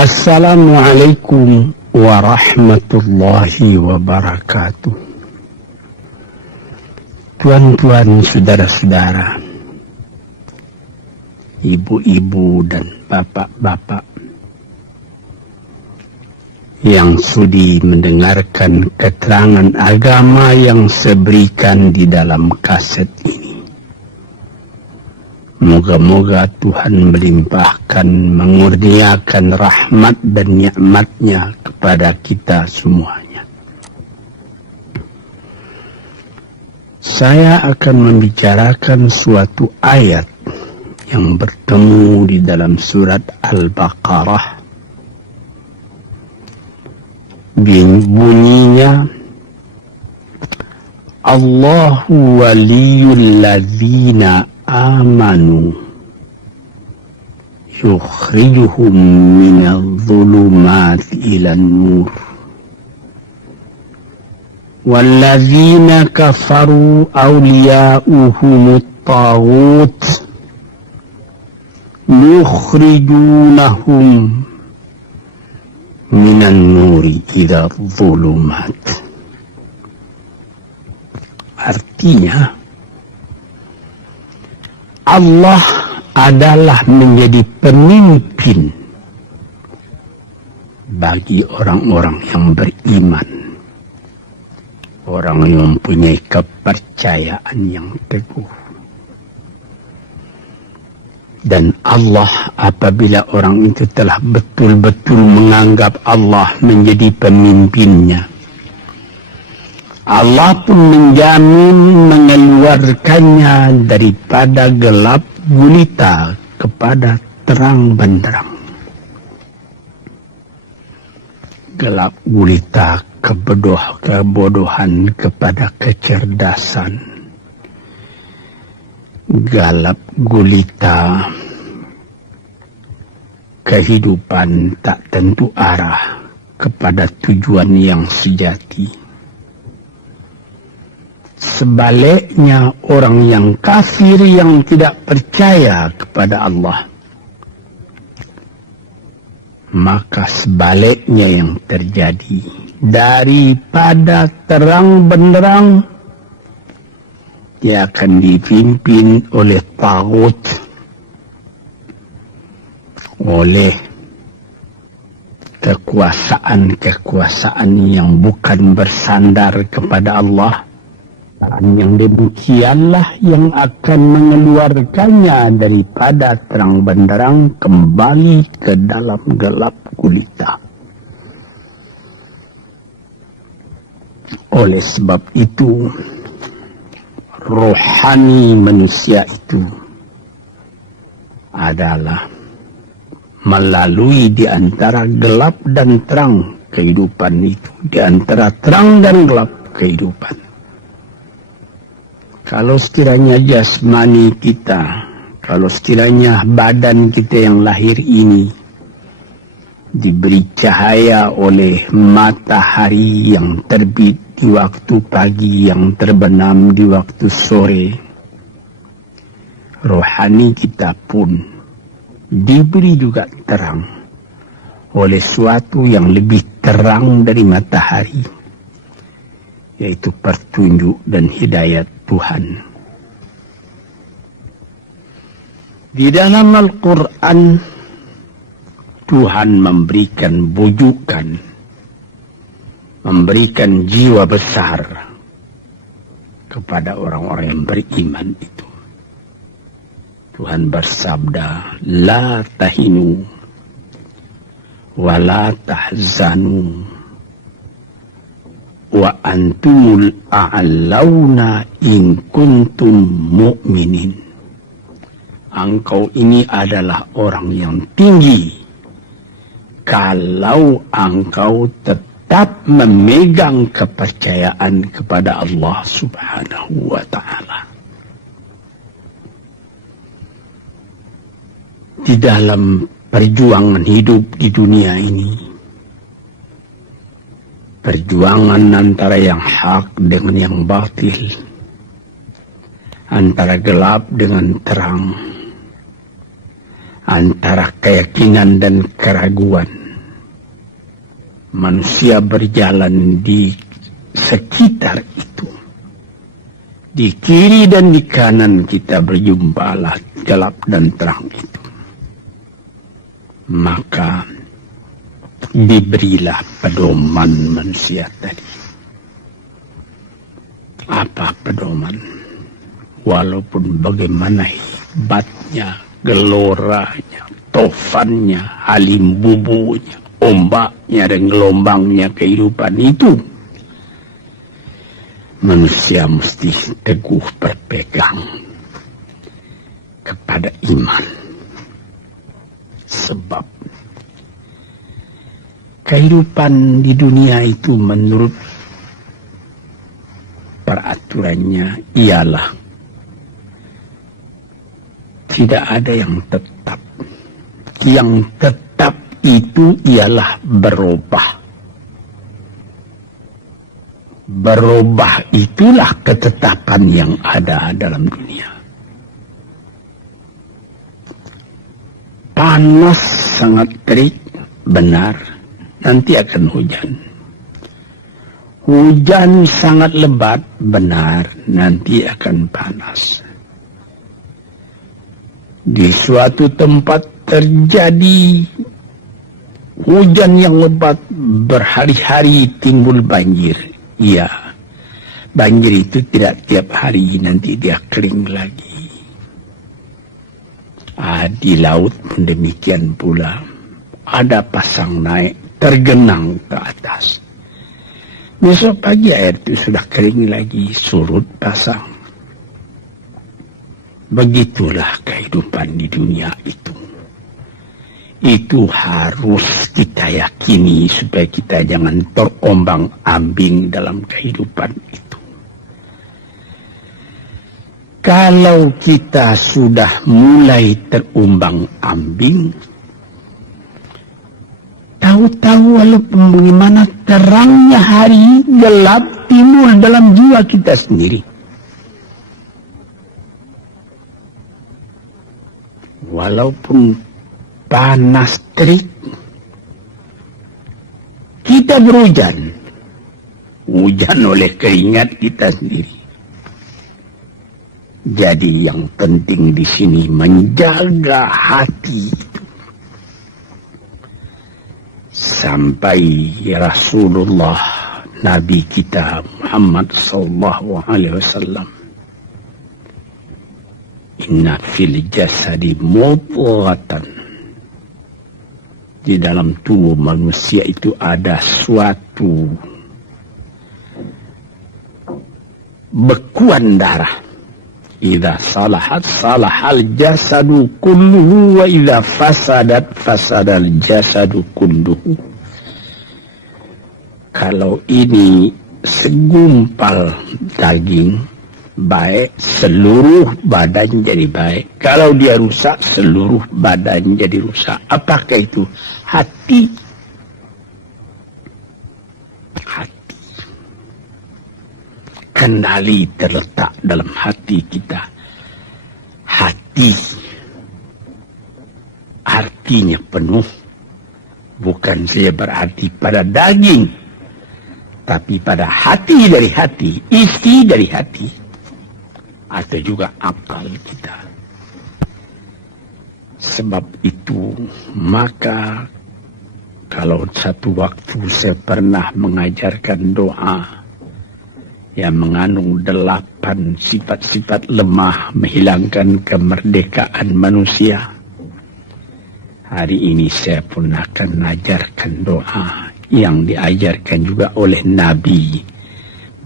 Assalamualaikum warahmatullahi wabarakatuh. Tuan-tuan, saudara-saudara, ibu-ibu dan bapak-bapak yang sudi mendengarkan keterangan agama yang saya berikan di dalam kaset ini. Moga-moga Tuhan melimpahkan, mengurniakan rahmat dan nikmat-Nya kepada kita semuanya. Saya akan membicarakan suatu ayat yang bertemu di dalam surat Al-Baqarah. Bunyinya, Allahu waliyul ladzina amanu yukhrijuhum minadh dhulumati ilan nur walladzina kafaru awliya'uhumut taghut yukhrijunahum minan nuri ila dhulumat. Artinya, Allah adalah menjadi pemimpin bagi orang-orang yang beriman, orang yang mempunyai kepercayaan yang teguh. Dan Allah, apabila orang itu telah betul-betul menganggap Allah menjadi pemimpinnya, Allah pun menjamin mengeluarkannya daripada gelap gulita kepada terang benderang. Gelap gulita kebodohan kepada kecerdasan. Gelap gulita kehidupan tak tentu arah kepada tujuan yang sejati. Sebaliknya, orang yang kafir yang tidak percaya kepada Allah, maka sebaliknya yang terjadi, daripada terang benderang, dia akan dipimpin oleh taghut, oleh kekuasaan yang bukan bersandar kepada Allah. Yang demikianlah yang akan mengeluarkannya daripada terang benderang kembali ke dalam gelap gulita. Oleh sebab itu, rohani manusia itu adalah melalui di antara gelap dan terang kehidupan itu, di antara terang dan gelap kehidupan. Kalau sekiranya jasmani kita, kalau sekiranya badan kita yang lahir ini diberi cahaya oleh matahari yang terbit di waktu pagi, yang terbenam di waktu sore, rohani kita pun diberi juga terang oleh suatu yang lebih terang dari matahari, yaitu petunjuk dan hidayat Tuhan. Di dalam Al-Quran, Tuhan memberikan bujukan, memberikan jiwa besar kepada orang-orang yang beriman itu. Tuhan bersabda, La tahinu wa la tahzanu wa antumul a'launa in kuntum mu'minin. Engkau ini adalah orang yang tinggi kalau engkau tetap memegang kepercayaan kepada Allah Subhanahu wa ta'ala. Di dalam perjuangan hidup di dunia ini, perjuangan antara yang hak dengan yang batil, antara gelap dengan terang, antara keyakinan dan keraguan, manusia berjalan di sekitar itu. Di kiri dan di kanan kita berjumpalah gelap dan terang itu. Maka diberilah pedoman manusia tadi. Apa pedoman? Walaupun bagaimana hebatnya, geloranya, tofannya, halim bubunya, ombaknya dan gelombangnya kehidupan itu, manusia mesti teguh berpegang kepada iman. Sebab kehidupan di dunia itu menurut peraturannya ialah tidak ada yang tetap. Yang tetap itu ialah berubah. Berubah itulah ketetapan yang ada dalam dunia. Panas sangat terik, benar, nanti akan hujan. Hujan sangat lebat, benar, nanti akan panas. Di suatu tempat terjadi hujan yang lebat, berhari-hari timbul banjir. Iya, banjir itu tidak tiap hari, nanti dia kering lagi. Di laut pun demikian pula. Ada pasang naik, tergenang ke atas. Besok pagi air itu sudah kering lagi, surut pasang. Begitulah kehidupan di dunia itu. Itu harus kita yakini supaya kita jangan terombang-ambing dalam kehidupan itu. Kalau kita sudah mulai terombang-ambing, tahu-tahu walaupun bagaimana terangnya hari, gelap timbul dalam jiwa kita sendiri. Walaupun panas terik, kita berhujan. Hujan oleh keringat kita sendiri. Jadi yang penting di sini menjaga hati itu. Sampai Rasulullah Nabi kita Muhammad sallallahu alaihi wasallam, inna fil jasadi mudghatan, di dalam tubuh manusia itu ada suatu bekuan darah. Idza salahat salahal jasadu kulluhu wa idza fasadat fasadal jasadu kulluhu. Kalau ini segumpal daging baik, seluruh badan jadi baik. Kalau dia rusak, seluruh badan jadi rusak. Apakah itu? Hati. Kendali terletak dalam hati kita. Hati artinya penuh, bukan saja berarti pada daging, tapi pada hati dari hati, isi dari hati, atau juga akal kita. Sebab itu, maka kalau satu waktu saya pernah mengajarkan doa yang mengandung 8 sifat-sifat lemah menghilangkan kemerdekaan manusia. Hari ini saya pun akan mengajarkan doa yang diajarkan juga oleh Nabi.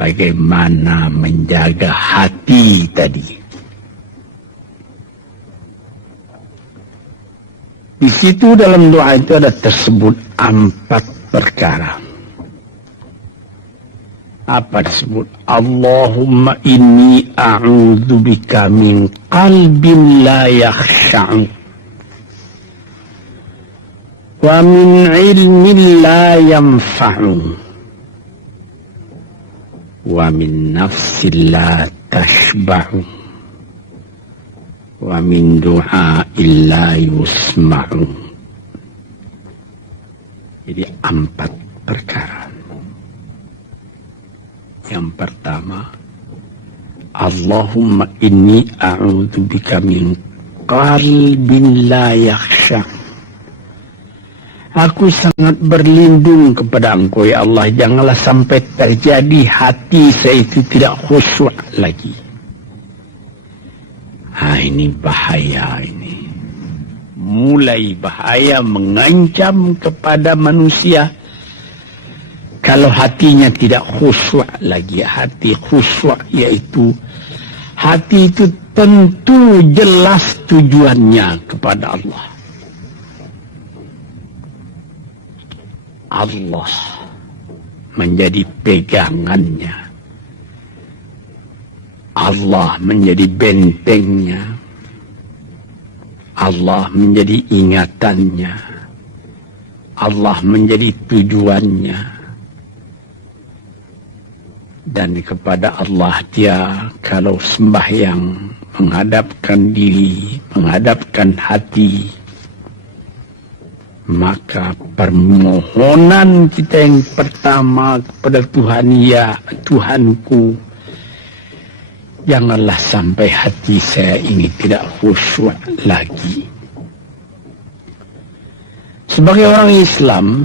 Bagaimana menjaga hati tadi. Di situ dalam doa itu ada tersebut 4 perkara. Apa disebut? Allahumma inni a'udzubika min qalbin la yakhsha'u wa min ilmin la yanfa'u wa min nafsin la tashba'u wa min du'a'in la yusma'u. Jadi 4 perkara. Yang pertama, Allahumma inni a'udzubika min qalbin la yakhsha. Aku sangat berlindung kepada Engkau ya Allah, janganlah sampai terjadi hati saya itu tidak khusyuk lagi. Ini bahaya ini. Mulai bahaya, mengancam kepada manusia kalau hatinya tidak khusyuk lagi. Hati khusyuk yaitu hati itu tentu jelas tujuannya kepada Allah. Allah menjadi pegangannya. Allah menjadi bentengnya. Allah menjadi ingatannya. Allah menjadi tujuannya. Dan kepada Allah dia kalau sembahyang menghadapkan diri, menghadapkan hati, maka permohonan kita yang pertama kepada Tuhan, ya Tuhanku, janganlah sampai hati saya ini tidak khusyuk lagi. Sebagai orang Islam,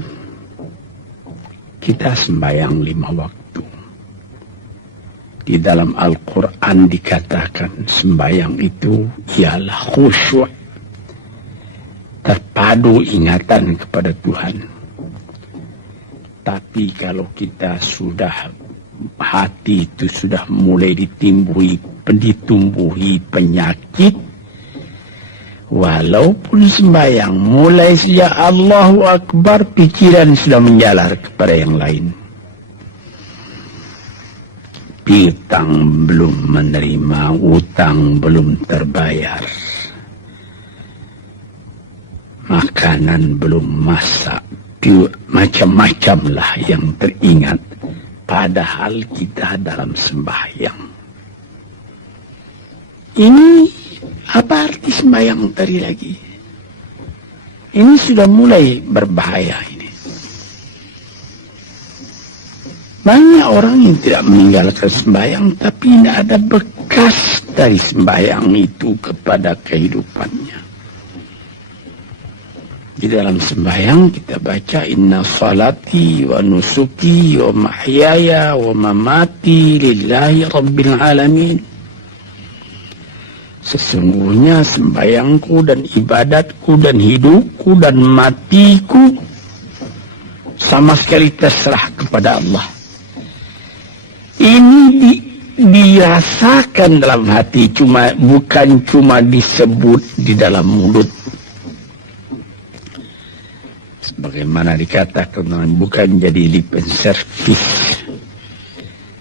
kita sembahyang 5 waktu. Di dalam Al-Quran dikatakan sembahyang itu ialah khusyuk, terpadu ingatan kepada Tuhan. Tapi kalau kita sudah, hati itu sudah mulai ditumbuhi penyakit, walaupun sembahyang mulai sejak Allahu Akbar, pikiran sudah menjalar kepada yang lain. Piutang belum menerima, utang belum terbayar, makanan belum masak, macam-macam lah yang teringat. Padahal kita dalam sembahyang. Ini apa arti sembahyang tadi lagi? Ini sudah mulai berbahaya ini. Banyak orang yang tidak meninggalkan sembahyang, tapi tidak ada bekas dari sembahyang itu kepada kehidupannya. Di dalam sembahyang kita baca inna salati wa nusuki wa mahyaya wa mamati lillahi rabbil alamin. Sesungguhnya sembahyangku dan ibadatku dan hidupku dan matiku sama sekali terserah kepada Allah. Ini dirasakan dalam hati, bukan cuma disebut di dalam mulut. Sebagaimana dikatakan, bukan jadi lip service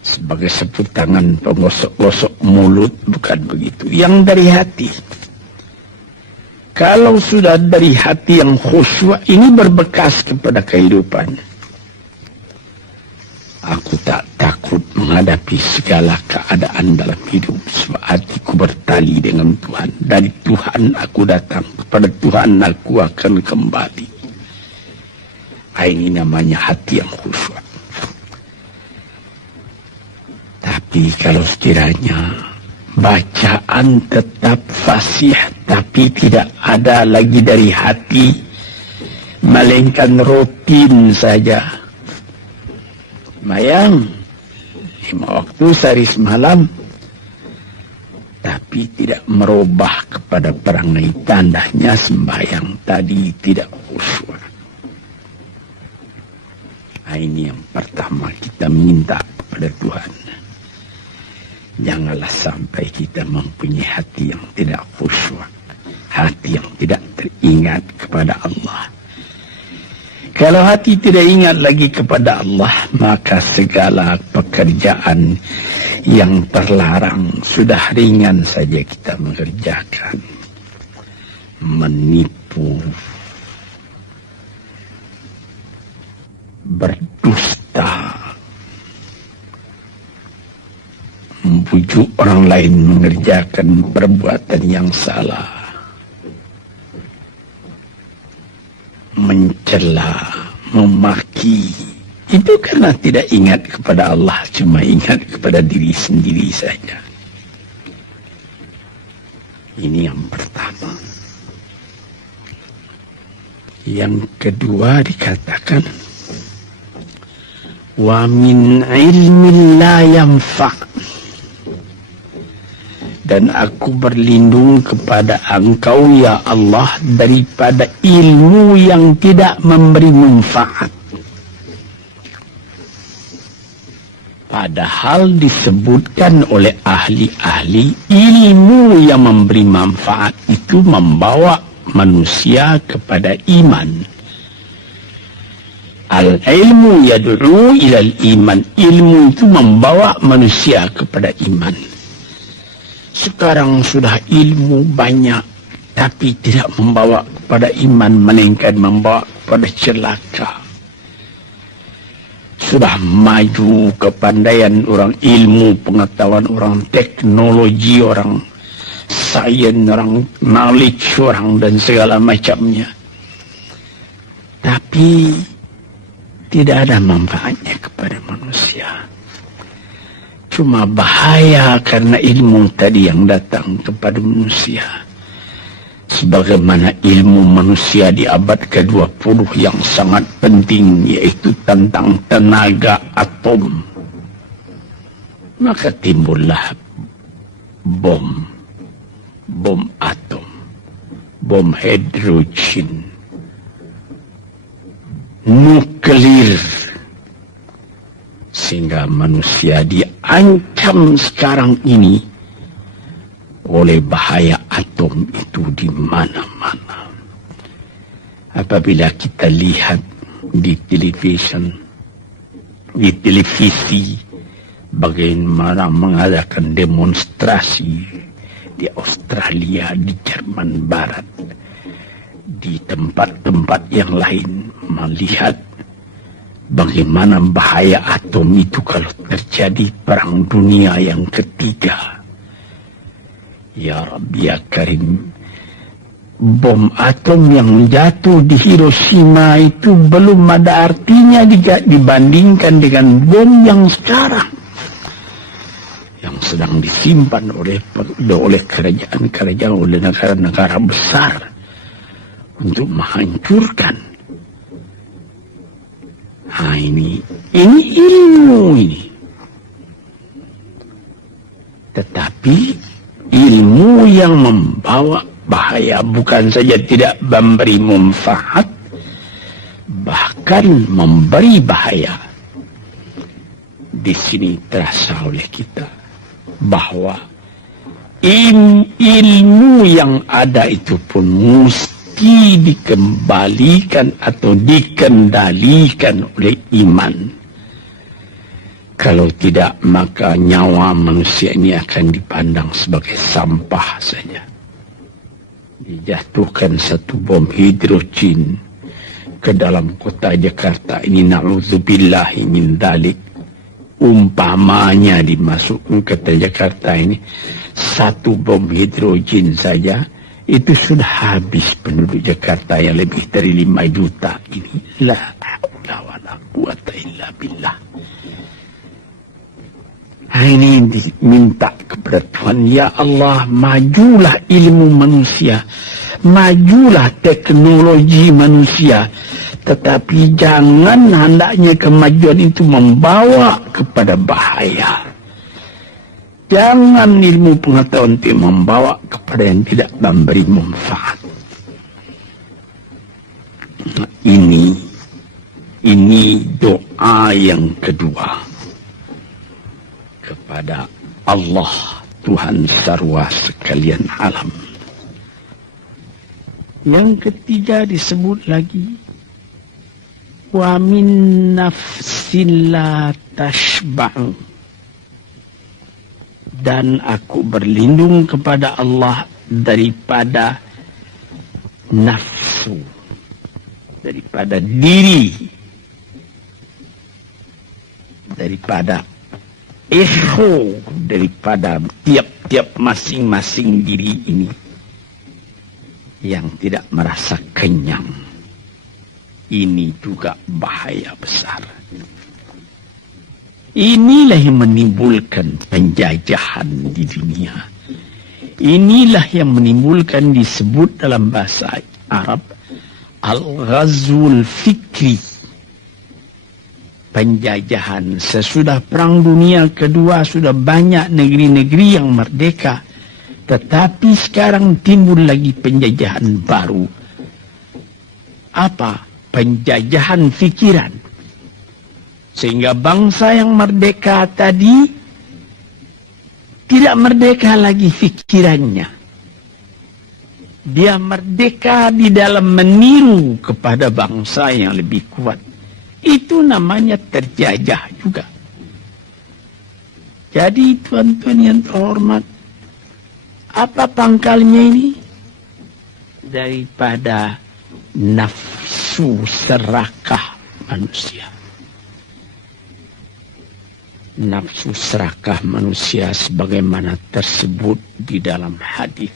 sebagai seput tangan penggosok-gosok mulut, bukan begitu. Yang dari hati. Kalau sudah dari hati yang khusyuk, ini berbekas kepada kehidupan. Aku tak takut menghadapi segala keadaan dalam hidup, sebab hatiku bertali dengan Tuhan. Dari Tuhan aku datang, kepada Tuhan aku akan kembali. Ini namanya hati yang khusyuk. Tapi kalau sekiranya bacaan tetap fasih, tapi tidak ada lagi dari hati, melainkan rutin saja. Sembahyang 5 waktu sehari semalam, tapi tidak merubah kepada perangai, tandanya sembahyang tadi tidak khusyuk. Ini yang pertama kita minta kepada Tuhan. Janganlah sampai kita mempunyai hati yang tidak khusyuk, hati yang tidak teringat kepada Allah. Kalau hati tidak ingat lagi kepada Allah, maka segala pekerjaan yang terlarang sudah ringan saja kita mengerjakan. Menipu, berdusta, membujuk orang lain mengerjakan perbuatan yang salah, mencela, memaki, Itu karena tidak ingat kepada Allah, cuma ingat kepada diri sendiri saja. Ini yang pertama. Yang kedua dikatakan, wa min ilmin la yanfa'. Dan aku berlindung kepada Engkau ya Allah daripada ilmu yang tidak memberi manfaat. Padahal disebutkan oleh ahli-ahli ilmu yang memberi manfaat itu membawa manusia kepada iman. Al-ilmu yad'u ilal iman. Ilmu itu membawa manusia kepada iman. Sekarang sudah ilmu banyak, tapi tidak membawa kepada iman, melainkan membawa kepada celaka. Sudah maju kepandaian orang, ilmu, pengetahuan orang, teknologi orang, sains orang, knowledge orang, dan segala macamnya. Tapi tidak ada manfaatnya kepada manusia. Cuma bahaya karena ilmu tadi yang datang kepada manusia. Sebagaimana ilmu manusia di abad ke-20 yang sangat penting, yaitu tentang tenaga atom. Maka timbullah bom atom, bom hidrogen, nuklir. Sehingga manusia diancam sekarang ini oleh bahaya atom itu di mana-mana. Apabila kita lihat di televisi bagaimana mengadakan demonstrasi di Australia, di Jerman Barat, di tempat-tempat yang lain, melihat bagaimana bahaya atom itu kalau terjadi perang dunia yang ketiga. Ya Rabbi ya Karim, bom atom yang jatuh di Hiroshima itu belum ada artinya dibandingkan dengan bom yang sekarang, yang sedang disimpan oleh kerajaan-kerajaan, oleh negara-negara besar untuk menghancurkan. Nah, ini ilmu ini. Tetapi ilmu yang membawa bahaya, bukan saja tidak memberi manfaat, bahkan memberi bahaya. Di sini terasa oleh kita bahwa ilmu yang ada itu pun mesti dikembalikan atau dikendalikan oleh iman. Kalau tidak, maka nyawa manusia ini akan dipandang sebagai sampah saja. Dijatuhkan satu bom hidrogen ke dalam kota Jakarta ini, na'udzubillahi min dzalik. Umpamanya dimasukkan ke kota Jakarta ini satu bom hidrogen saja, itu sudah habis penduduk Jakarta yang lebih dari 5 juta ini. La haula wala quwata illa billah. Nah, ini diminta kepada Tuhan, ya Allah, majulah ilmu manusia, majulah teknologi manusia, tetapi jangan hendaknya kemajuan itu membawa kepada bahaya. Jangan ilmu pengetahuan itu membawa kepada yang tidak memberi manfaat. Ini doa yang kedua kepada Allah, Tuhan sarwa sekalian alam. Yang ketiga disebut lagi, wa min nafsin la tashba'u. Dan aku berlindung kepada Allah daripada nafsu, daripada diri, daripada ego, daripada tiap-tiap masing-masing diri ini yang tidak merasa kenyang. Ini juga bahaya besar. Inilah yang menimbulkan penjajahan di dunia. Inilah yang menimbulkan disebut dalam bahasa Arab al-ghazwul fikri. Penjajahan. Sesudah Perang Dunia Kedua sudah banyak negeri-negeri yang merdeka. Tetapi sekarang timbul lagi penjajahan baru. Apa? Penjajahan fikiran. Sehingga bangsa yang merdeka tadi tidak merdeka lagi fikirannya. Dia merdeka di dalam meniru kepada bangsa yang lebih kuat. Itu namanya terjajah juga. Jadi tuan-tuan yang terhormat, apa pangkalnya ini? Daripada nafsu serakah manusia. Nafsu serakah manusia sebagaimana tersebut di dalam hadis.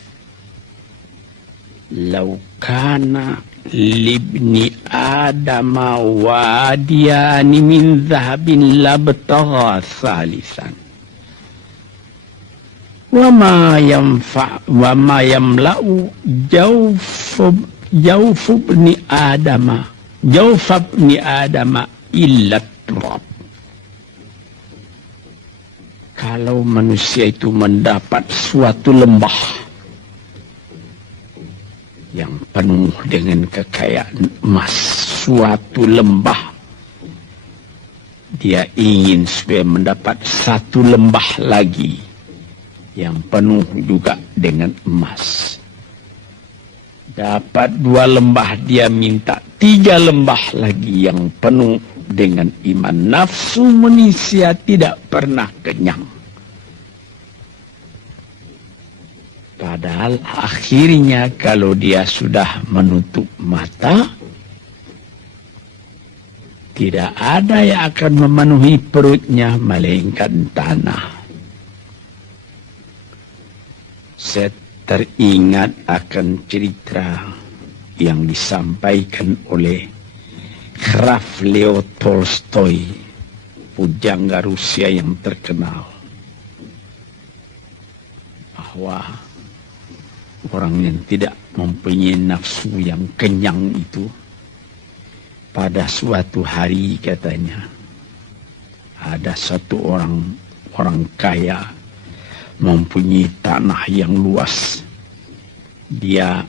Laukana libni adama wadiyani min zahabin labtagha salisan. Wama yamla'u jawfubni adama illa turab. Kalau manusia itu mendapat suatu lembah yang penuh dengan kekayaan emas, suatu lembah, dia ingin supaya mendapat satu lembah lagi yang penuh juga dengan emas. Dapat 2 lembah, dia minta 3 lembah lagi yang penuh dengan iman. Nafsu manusia tidak pernah kenyang. Padahal akhirnya kalau dia sudah menutup mata, tidak ada yang akan memenuhi perutnya melainkan tanah. Saya teringat akan cerita yang disampaikan oleh Graf Leo Tolstoy, pujangga Rusia yang terkenal, bahwa orang yang tidak mempunyai nafsu yang kenyang itu, pada suatu hari katanya, ada satu orang kaya mempunyai tanah yang luas. Dia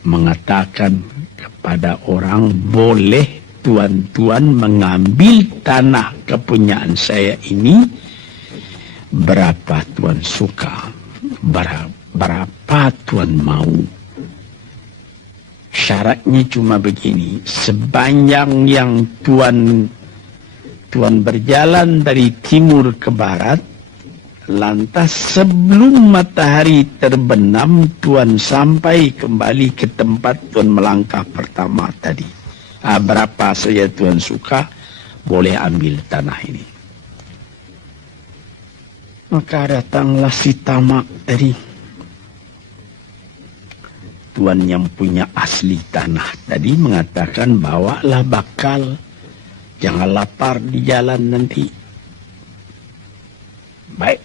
mengatakan kepada orang, boleh tuan-tuan mengambil tanah kepunyaan saya ini, berapa tuan suka, berapa tuan mau. Syaratnya cuma begini, sepanjang yang tuan berjalan dari timur ke barat, lantas sebelum matahari terbenam, tuan sampai kembali ke tempat tuan melangkah pertama tadi. Berapa saja tuan suka, boleh ambil tanah ini. Maka datanglah si tamak tadi. Tuan yang punya asli tanah tadi mengatakan, bawalah bakal, jangan lapar di jalan nanti. Baik,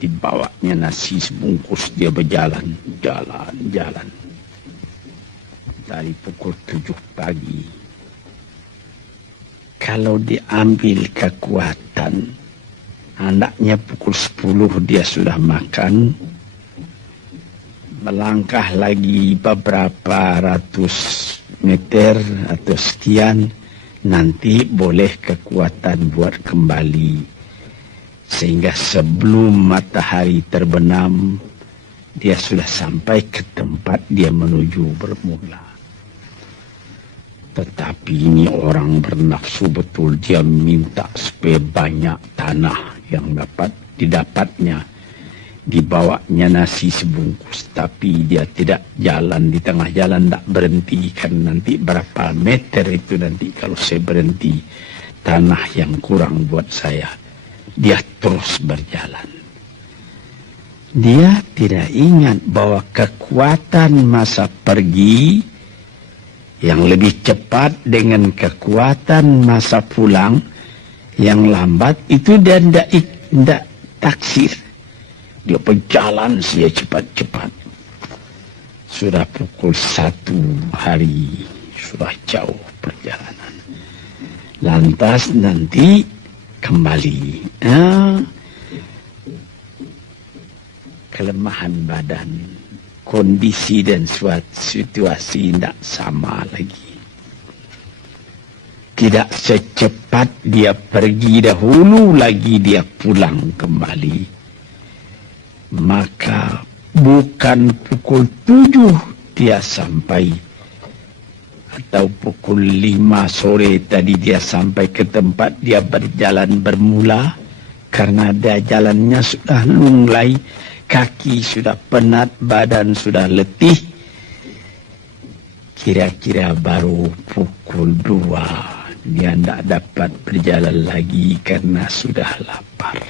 dibawanya nasi sebungkus, dia berjalan, jalan. Dari pukul 7 pagi. Kalau diambil kekuatan, anaknya pukul 10 dia sudah makan. Melangkah lagi beberapa ratus meter atau sekian, nanti boleh kekuatan buat kembali. Sehingga sebelum matahari terbenam, dia sudah sampai ke tempat dia menuju bermula. Tetapi ini orang bernafsu betul, dia minta supaya banyak tanah yang dapat didapatnya. Dibawanya nasi sebungkus, tapi dia tidak jalan di tengah jalan, tidak berhenti, kan nanti berapa meter itu nanti kalau saya berhenti, tanah yang kurang buat saya. Dia terus berjalan. Dia tidak ingat bahwa kekuatan masa pergi yang lebih cepat dengan kekuatan masa pulang Yang lambat itu dia tidak taksir. Dia berjalan sia cepat-cepat. Sudah pukul 1 hari, sudah jauh perjalanan. Lantas nanti kembali. Kelemahan badan, kondisi dan suatu situasi tidak sama lagi. Tidak secepat dia pergi dahulu lagi dia pulang kembali. Maka bukan pukul 7 dia sampai, atau pukul 5 sore tadi dia sampai ke tempat dia berjalan bermula, karena dia jalannya sudah lunglai, kaki sudah penat, badan sudah letih. Kira-kira baru pukul 2 dia tidak dapat berjalan lagi karena sudah lapar.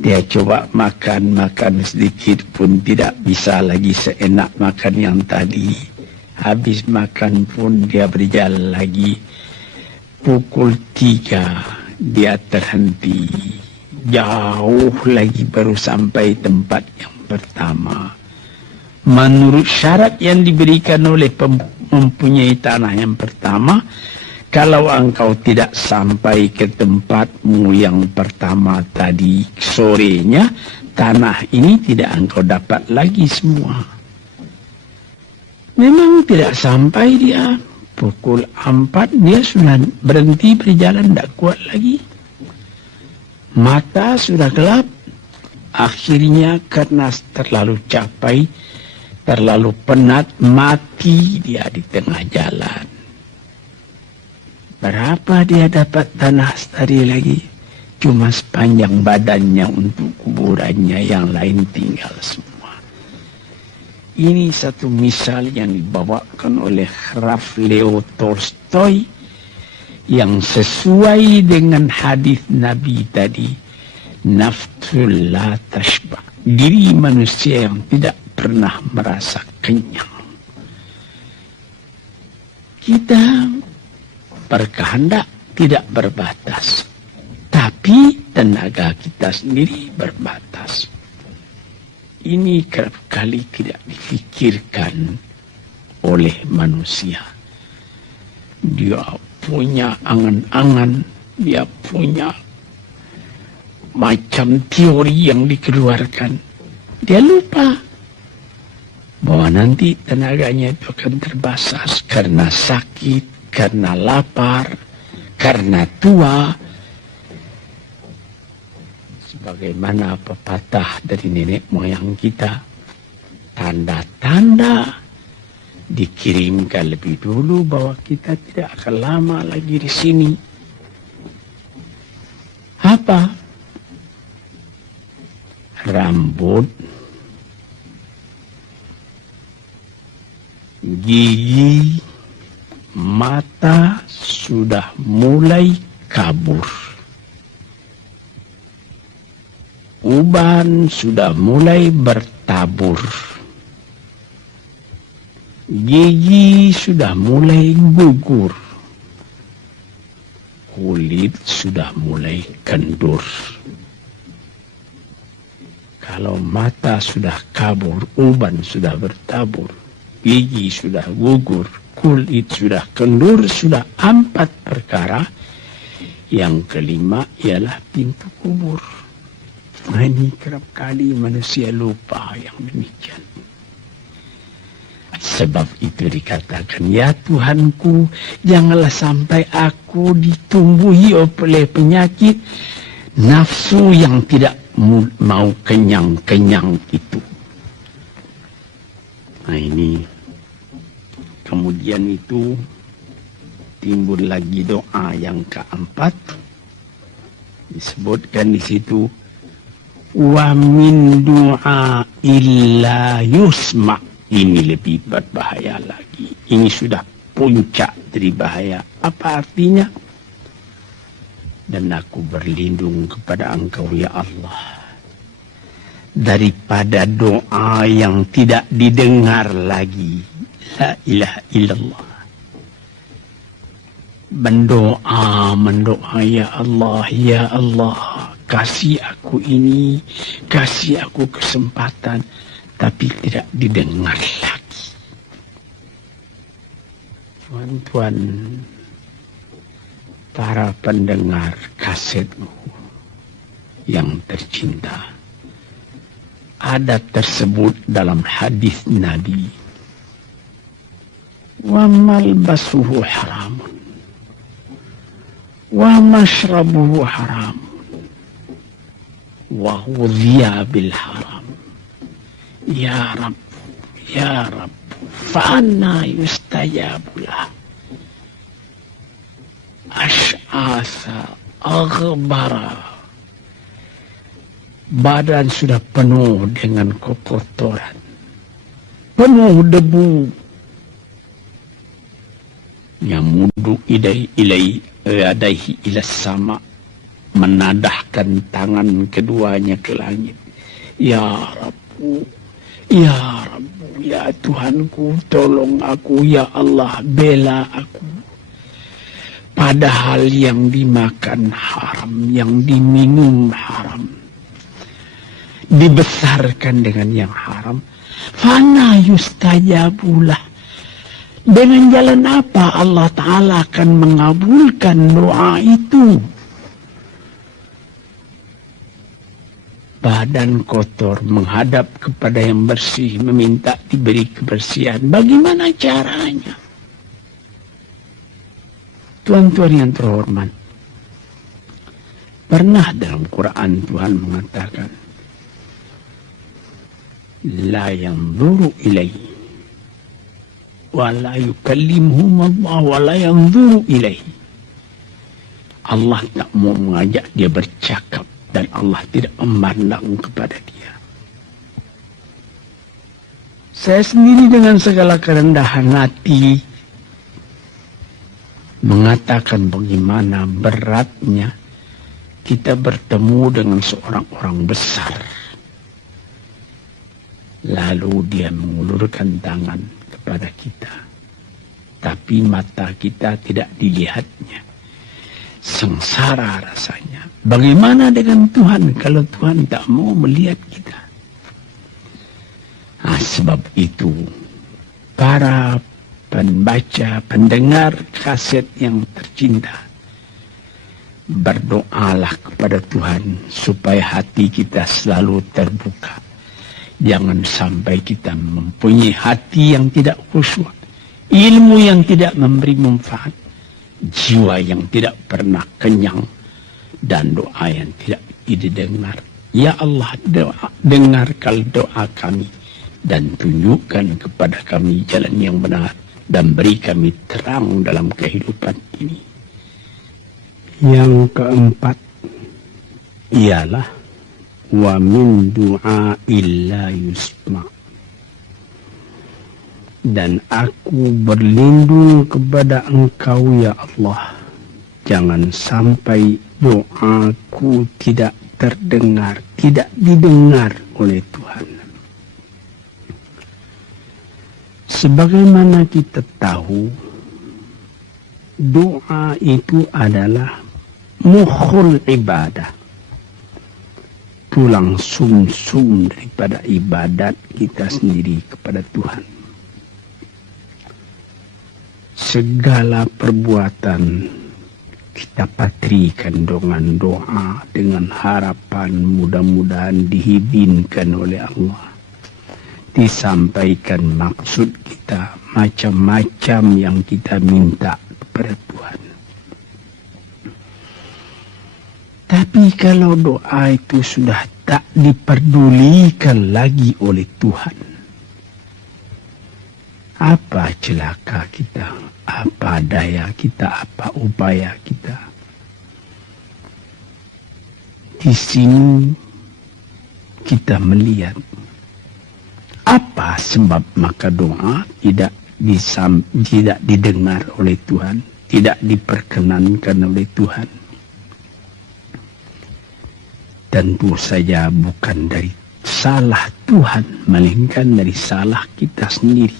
Dia coba makan sedikit pun tidak bisa lagi seenak makan yang tadi. Habis makan pun dia berjalan lagi. Pukul 3 dia terhenti. Jauh lagi baru sampai tempat yang pertama. Menurut syarat yang diberikan oleh mempunyai tanah yang pertama, kalau engkau tidak sampai ke tempatmu yang pertama tadi sorenya, tanah ini tidak engkau dapat lagi semua. Memang tidak sampai dia. Pukul 4 dia sudah berhenti berjalan, tidak kuat lagi. Mata sudah gelap. Akhirnya karena terlalu capai, terlalu penat, mati dia di tengah jalan. Berapa dia dapat tanah tadi lagi? Cuma sepanjang badannya untuk kuburannya, yang lain tinggal semua. Ini satu misal yang dibawakan oleh Graf Leo Tolstoy yang sesuai dengan hadis Nabi tadi. Nafsul la tashba. Diri manusia yang tidak pernah merasa kenyang. Kita berkehendak tidak berbatas, tapi tenaga kita sendiri berbatas. Ini kerap kali tidak difikirkan oleh manusia. Dia punya angan-angan, dia punya macam teori yang dikeluarkan. Dia lupa bahwa nanti tenaganya itu akan terbatas karena sakit, karena lapar, karena tua. Sebagaimana pepatah dari nenek moyang kita, tanda-tanda dikirimkan lebih dulu bahwa kita tidak akan lama lagi di sini. Apa? Rambut, gigi, mata sudah mulai kabur. Uban sudah mulai bertabur. Gigi sudah mulai gugur. Kulit sudah mulai kendur. Kalau mata sudah kabur, uban sudah bertabur, gigi sudah gugur, kulit sudah kendur, sudah 4 perkara. Yang kelima ialah pintu kubur. Nah, ini kerap kali manusia lupa yang demikian. Sebab itu dikatakan, ya Tuhanku, janganlah sampai aku ditumbuhi oleh penyakit nafsu yang tidak mau kenyang-kenyang itu. Nah ini, kemudian itu timbul lagi doa yang keempat. Disebutkan di situ, wa min du'a illa yusma. Ini lebih berbahaya lagi. Ini sudah puncak dari bahaya. Apa artinya? Dan aku berlindung kepada Engkau ya Allah daripada doa yang tidak didengar lagi. La ilaha illallah. mendoa, ya Allah, kasih aku ini, kasih aku kesempatan, tapi tidak didengar lagi. Tuan-tuan, para pendengar kasetku yang tercinta, ada tersebut dalam hadis Nabi, wa malbasuhu haramun wa mashrabuhu haram wa ghudhiya bil haram. Ya Rabb, ya Rabb, fa'anna yustajabu lah. Ash'asa aghbara, badan sudah penuh dengan kotoran, penuh debu. Yamudu yadaihi ila sama, menadahkan tangan keduanya ke langit. Ya Rabbu, ya Rabbu, ya Tuhanku, tolong aku, ya Allah, bela aku. Padahal yang dimakan haram, yang diminum haram, dibesarkan dengan yang haram. Fana yustajabulah. Dengan jalan apa Allah Ta'ala akan mengabulkan doa itu? Badan kotor menghadap kepada yang bersih, meminta diberi kebersihan. Bagaimana caranya? Tuan-tuan yang terhormat, pernah dalam Quran Tuhan mengatakan, la yanzuru ilaihi wa la yukallimuhum Allah wa la yanzuru ilaihi. Allah tak mau mengajak dia bercakap dan Allah tidak memandang kepada dia. Saya sendiri dengan segala kerendahan hati mengatakan bagaimana beratnya kita bertemu dengan seorang orang besar, lalu dia mengulurkan tangan kepada kita, tapi mata kita tidak dilihatnya. Sengsara rasanya. Bagaimana dengan Tuhan kalau Tuhan tak mau melihat kita? Sebab itu para pembaca, pendengar kaset yang tercinta, berdoalah kepada Tuhan supaya hati kita selalu terbuka. Jangan sampai kita mempunyai hati yang tidak khusyuk, ilmu yang tidak memberi manfaat, jiwa yang tidak pernah kenyang, dan doa yang tidak didengar. Ya Allah, dengarkan doa kami dan tunjukkan kepada kami jalan yang benar dan beri kami terang dalam kehidupan ini. Yang keempat ialah wa min du'a illa yusma'. Dan aku berlindung kepada Engkau ya Allah, jangan sampai doaku tidak terdengar, tidak didengar oleh Tuhan. Sebagaimana kita tahu, doa itu adalah mukhul ibadah, tulang sumsum daripada ibadat kita sendiri kepada Tuhan. Segala perbuatan kita patrikan dengan doa, dengan harapan mudah-mudahan diizinkan oleh Allah. Disampaikan maksud kita, macam-macam yang kita minta kepada Tuhan. Tapi kalau doa itu sudah tak diperdulikan lagi oleh Tuhan, apa celaka kita, apa daya kita, apa upaya kita? Di sini kita melihat apa sebab maka doa tidak didengar oleh Tuhan, tidak diperkenankan oleh Tuhan. Tentu saja bukan dari salah Tuhan, melainkan dari salah kita sendiri.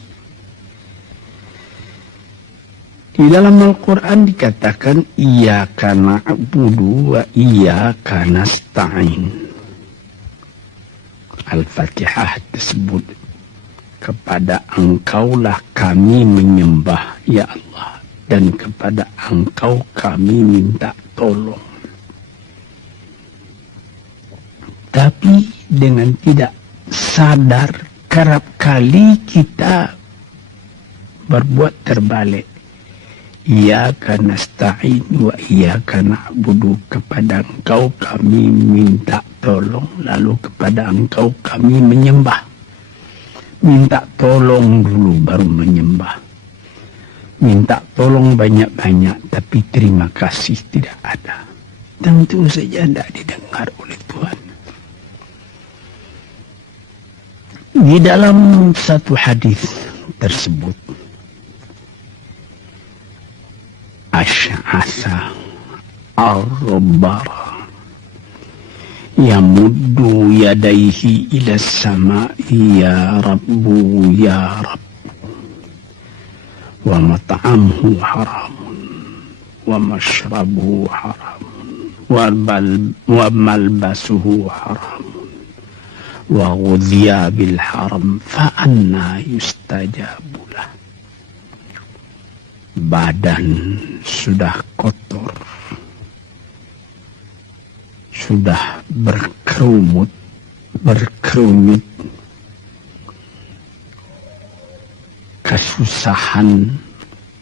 Di dalam Al-Quran dikatakan iyyaka na'budu wa iyyaka nasta'in. Al-Fatihah tersebut, kepada Engkaulah kami menyembah ya Allah, dan kepada Engkau kami minta tolong. Tapi dengan tidak sadar, kerap kali kita berbuat terbalik. Iyyaka nasta'in wa iyyaka na'budu, kepada Engkau kami minta tolong, lalu kepada Engkau kami menyembah. Minta tolong dulu baru menyembah. Minta tolong banyak-banyak tapi terima kasih tidak ada. Tentu saja tidak didengar oleh Tuhan. Di dalam satu hadis tersebut, Asy'atha ar-rabbara yamuddu yadaihi ila samai ya rabbu ya rabbu wa mat'amuhu haramun wa mashrabuhu haramun wa malbasuhu haramun wa ghudhiya bil haram fa anna yustajabu lah. Badan sudah kotor, sudah berkerunyut, kesusahan,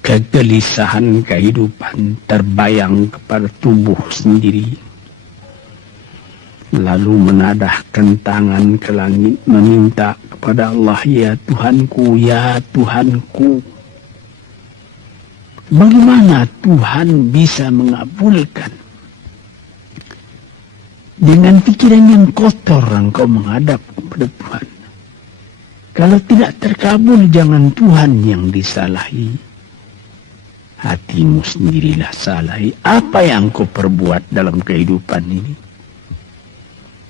kegelisahan kehidupan terbayang kepada tubuh sendiri. Lalu menadahkan tangan ke langit meminta kepada Allah, ya Tuhanku, ya Tuhanku. Bagaimana Tuhan bisa mengabulkan? Dengan pikiran yang kotor engkau menghadap kepada Tuhan. Kalau tidak terkabul, jangan Tuhan yang disalahi. Hatimu sendirilah salahi. Apa yang engkau perbuat dalam kehidupan ini?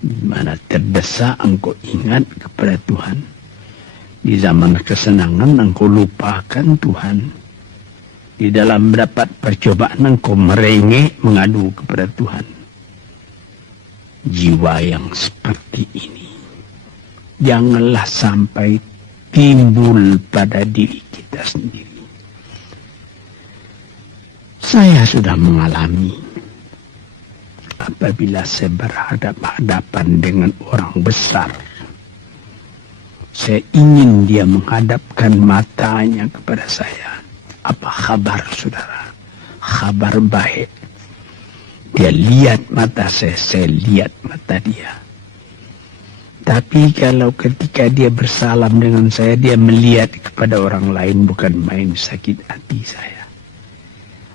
Di mana terdesak engkau ingat kepada Tuhan. Di zaman kesenangan engkau lupakan Tuhan. Di dalam mendapat percobaan engkau merengek mengadu kepada Tuhan. Jiwa yang seperti ini janganlah sampai timbul pada diri kita sendiri. Saya sudah mengalami apabila saya berhadapan dengan orang besar. Saya ingin dia menghadapkan matanya kepada saya. Apa kabar saudara? Kabar baik. Dia lihat mata saya lihat mata dia. Tapi kalau ketika dia bersalam dengan saya, dia melihat kepada orang lain, bukan main sakit hati saya.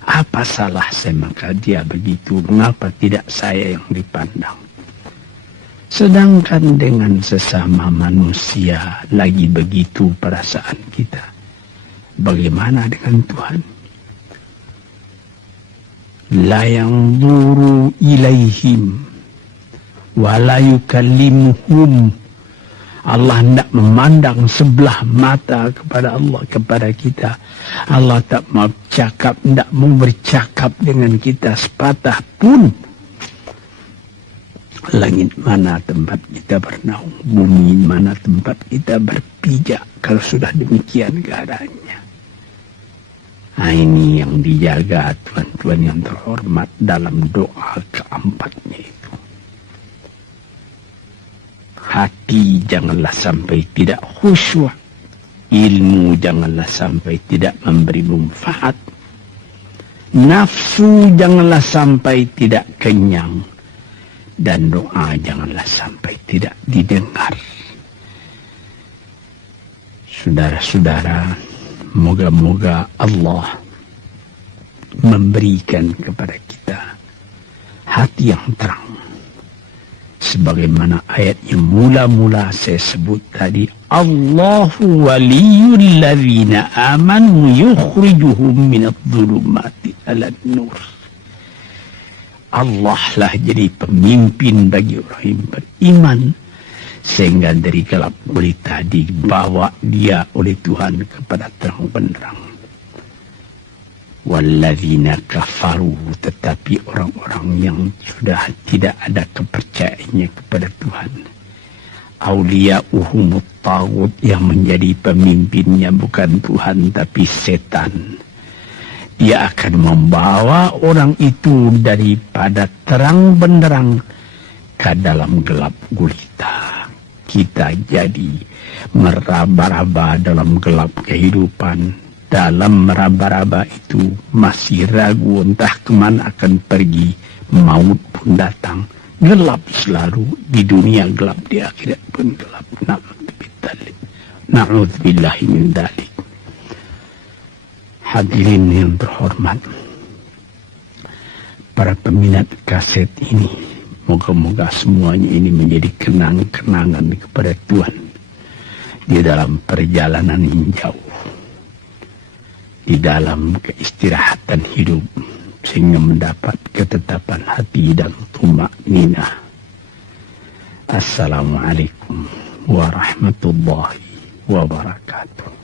Apa salah saya maka dia begitu? Mengapa tidak saya yang dipandang? Sedangkan dengan sesama manusia lagi begitu perasaan kita. Bagaimana dengan Tuhan? La yanzuru ilaihim wa la yukallimuhum. Allah tidak memandang sebelah mata kepada Allah, kepada kita. Allah tak mau cakap, tidak mau bercakap dengan kita sepatah pun. Langit mana tempat kita bernaung, bumi mana tempat kita berpijak kalau sudah demikian keadaannya. Nah, ini yang dijaga tuan-tuan yang terhormat dalam doa keempatnya itu. Hati janganlah sampai tidak khusyuk. Ilmu janganlah sampai tidak memberi manfaat. Nafsu janganlah sampai tidak kenyang. Dan doa janganlah sampai tidak didengar. Saudara-saudara, moga-moga Allah memberikan kepada kita hati yang terang. Sebagaimana ayat yang mula-mula saya sebut tadi, Allahu waliyul ladzina amanu yukhrijuhum minadh dhulumati ilan nur. Allah lah jadi pemimpin bagi orang yang beriman, sehingga dari gelap gulita dibawa dia oleh Tuhan kepada terang benderang. Walladzina kafaru, tetapi orang-orang yang sudah tidak ada kepercayaannya kepada Tuhan. Auliya'uhumut taghut, yang menjadi pemimpinnya bukan Tuhan tapi setan. Dia akan membawa orang itu daripada terang benderang ke dalam gelap gulita. Kita jadi meraba-raba dalam gelap kehidupan. Dalam meraba-raba itu masih ragu entah kemana akan pergi. Maut pun datang. Gelap selalu. Di dunia gelap, di akhirat pun gelap. Na'udzubillahi min dzalik. Hadirin yang terhormat, para peminat kaset ini, moga-moga semuanya ini menjadi kenang-kenangan kepada Tuhan di dalam perjalanan yang jauh, di dalam keistirahatan hidup, sehingga mendapat ketetapan hati dan tumakninah. Assalamualaikum warahmatullahi wabarakatuh.